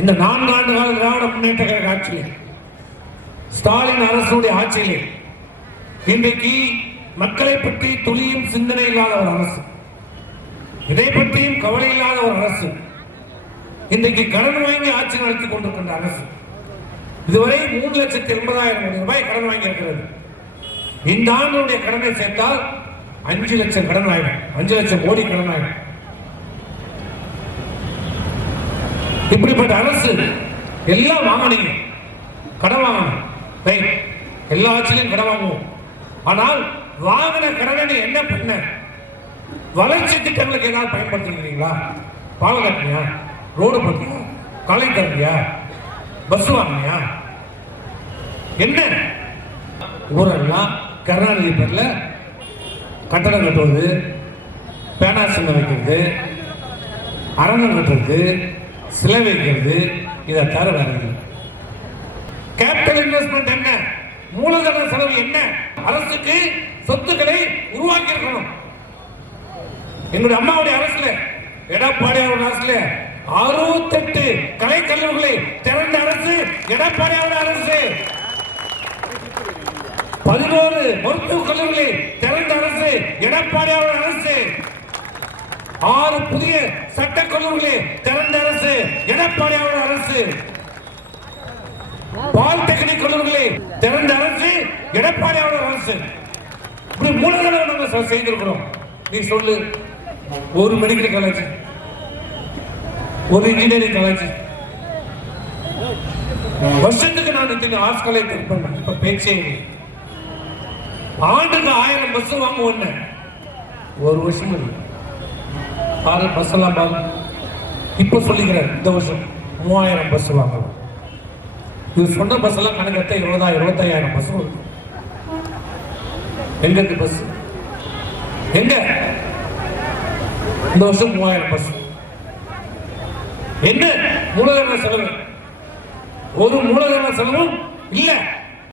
இந்த 4 ஆண்டு கால திராவிட முன்னேற்ற கழக ஆட்சியிலே, ஸ்டாலின் அரசுடைய ஆட்சியிலே இன்றைக்கு மக்களை பற்றி துளியும் சிந்தனை இல்லாத ஒரு அரசு, இதை பற்றியும் கவலை இல்லாத ஒரு அரசு, இன்றைக்கு கடன் வாங்கி ஆட்சி நடத்தி கொண்டிருக்கின்ற அரசு. இதுவரை 3,80,000 கோடி ரூபாய் கடன் வாங்கி இருக்கிறது. இந்த ஆண்டுடைய கடனை சேர்த்தால் 5 லட்சம் கடன் ஆயிடும், 5 லட்சம் கோடி கடன் ஆயிடும். இப்படிப்பட்ட அரசு எல்லாம் வாங்கினீங்க, கடன் வாங்கணும், எல்லா ஆட்சியிலும் கடன் வாங்குவோம். ஆனால் வாங்கின கடனை என்ன பண்ண? வளர்ச்சி திட்டங்களுக்கு ஏதாவது பயன்படுத்திருக்கிறீங்களா? பாலம் கட்டினியா, ரோடு போட்டியா, காலை தரலையா, பஸ் வாங்கினியா? என்ன ஊரெல்லாம் கருணாநிதி பேர்ல கட்டடம் கட்டுவது, பேனா சின்னம் வைக்கிறது, அரங்கம் கட்டுறது, சிலை வைக்கிறது, இதை தவிர வேற கேபிட்டல் இன்வெஸ்ட்மெண்ட் என்ன? மூலதன செலவு என்ன? அரசுக்கு சொத்துக்களை உருவாக்கி இருக்கணும். எங்களுடைய அம்மாவுடைய அரசுல, எடப்பாடியார் அரசுல 68 கலைக்கல்லூரிகளை திறந்த அரசு எடப்பாடியார் அரசு. 11 மருத்துவக் கல்லூரிகளை திறந்த அரசு எடப்பாடியார் அரசு. 6 புதிய சட்டக் கல்லூரிகளை திறந்த அரசு எடப்பாடியார் அரசு. பாலிடெக்னிக் கல்லூரிகளை திறந்த அரசு எடப்பாடியார் அரசு. இப்படி மூலதன நம்ம செய்திருக்கிறோம். நீ சொல்லு, ஒரு மெடிக்கல் காலேஜ், ஒரு இன்ஜினியரிங் காலேஜ், வருஷத்துக்கு நான் இந்த ஆர்ட்ஸ் காலேஜ் பண்ணேன். இப்ப பேச்சே ஆண்டுக்கு 1000 பஸ் வாங்குவோம். ஒரு வருஷம் இல்லை, பாரு பஸ் எல்லாம் பாரு. இப்ப சொல்லிக்கிறேன், இந்த வருஷம் 3000 பஸ் வாங்கலாம். இது சொன்ன பஸ் எல்லாம் கணக்கெடுத்த 20,000-25,000 பஸ் வருது. எங்க இருக்கு பஸ்? எங்க? இந்த வருஷம் 3000 பஸ். என்ன மூலதன செலவு? ஒரு மூலதன செலவும் இல்ல.